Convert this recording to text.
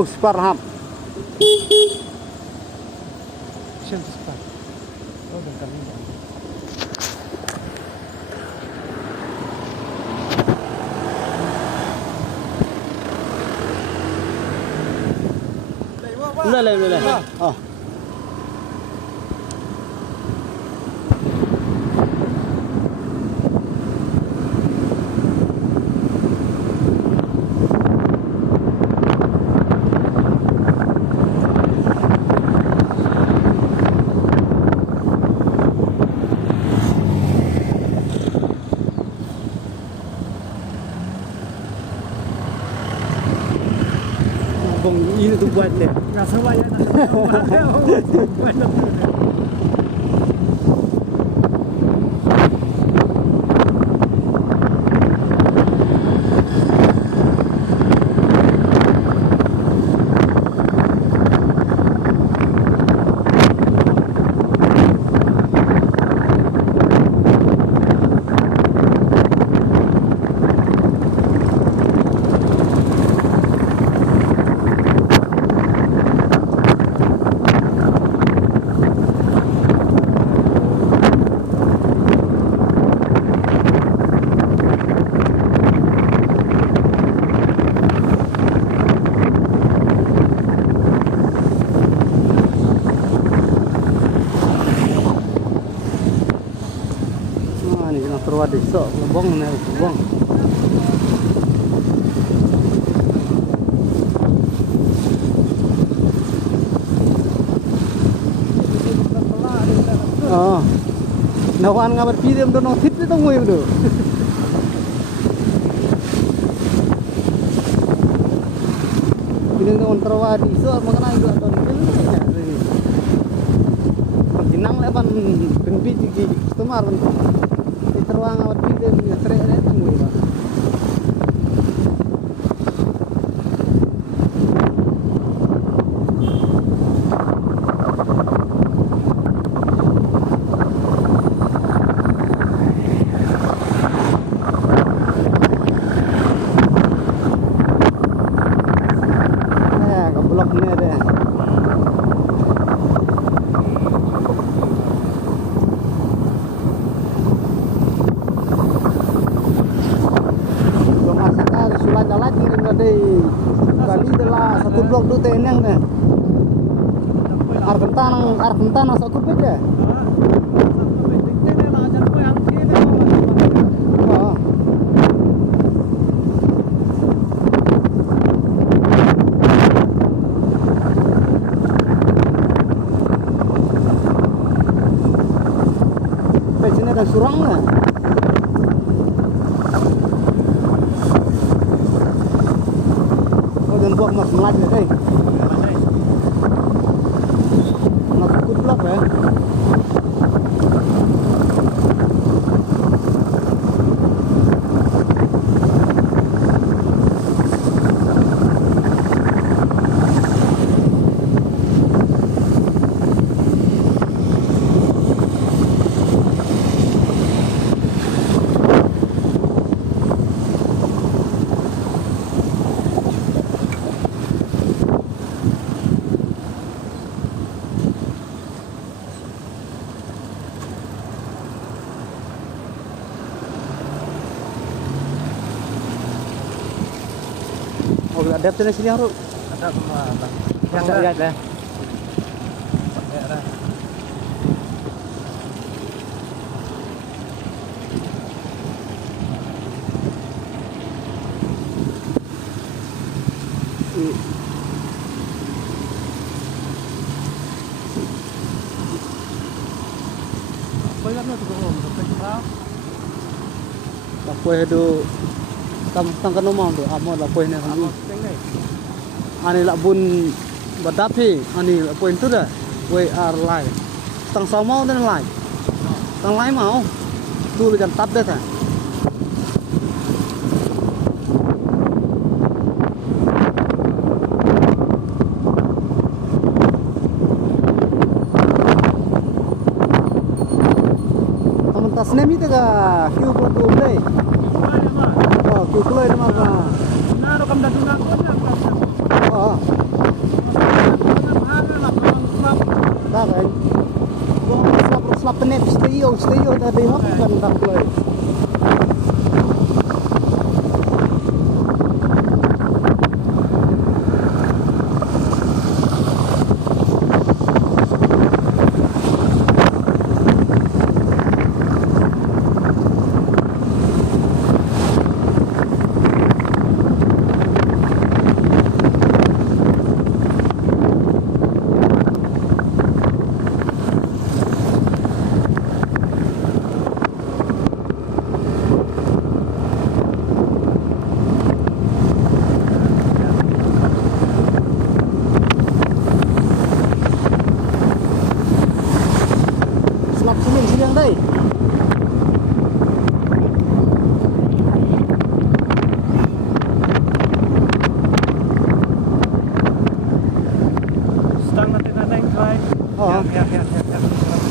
Oh, spar hap. Siyan sa spot. Oh, dan kami ba? Boleh. Oh. Bong ini tu buat deh. Nggak salah ya. Buat lah. Ni nak terus ada sok lebong ni lebong. Oh. Nawan ngabar pidem do no thit to ngoi do. Ini on terus di sok mengenai do ton. Perginang leban benpi gigi stumar. Teruang awat pidem ni trek ni tunggu ba. Keblok ni ada. Kali adalah satu blok tu tenang ni. Arkentan satu pet je. Oh. Pet sini ada surang lah. Dan buat mas melat ni deh. Nak ikut blok ya. Oh, ada apa sini harus? Ada kemana? Yang tak lihat lah. Banyak tu om, sampai berapa? Lapoi tu tang kan rumah tu, amo lapoi ni kan. Ani labun badapi, ani lapoi tu dah. We are live. Tang sama dan live. Tang live mau. Tu jangan tap dah tak. Senemi tu ke kiu pun tu boleh. Oh, kiu keluar nama apa? Nah, rekam dah tunang pun. Oh. penit stereo tadi hok kan tak boleh. Sini yang đây. Stang natin na lang, Clyde. Oo. Yan.